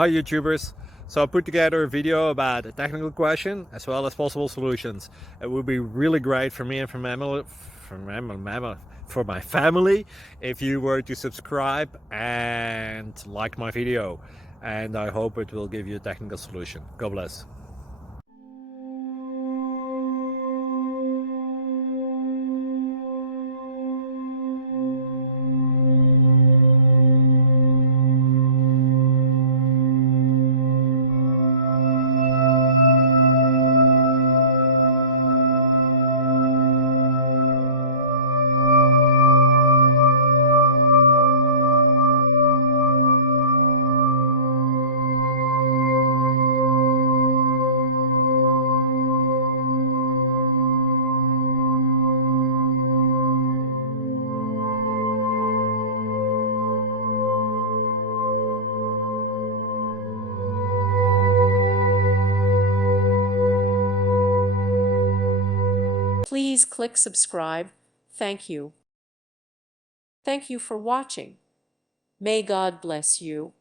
Hi YouTubers! So I put together a video about a technical question as well as possible solutions. It would be really great for me and for my family if you were to subscribe and like my video, and I hope it will give you a technical solution. God bless. Please click subscribe. Thank you. Thank you for watching. May God bless you.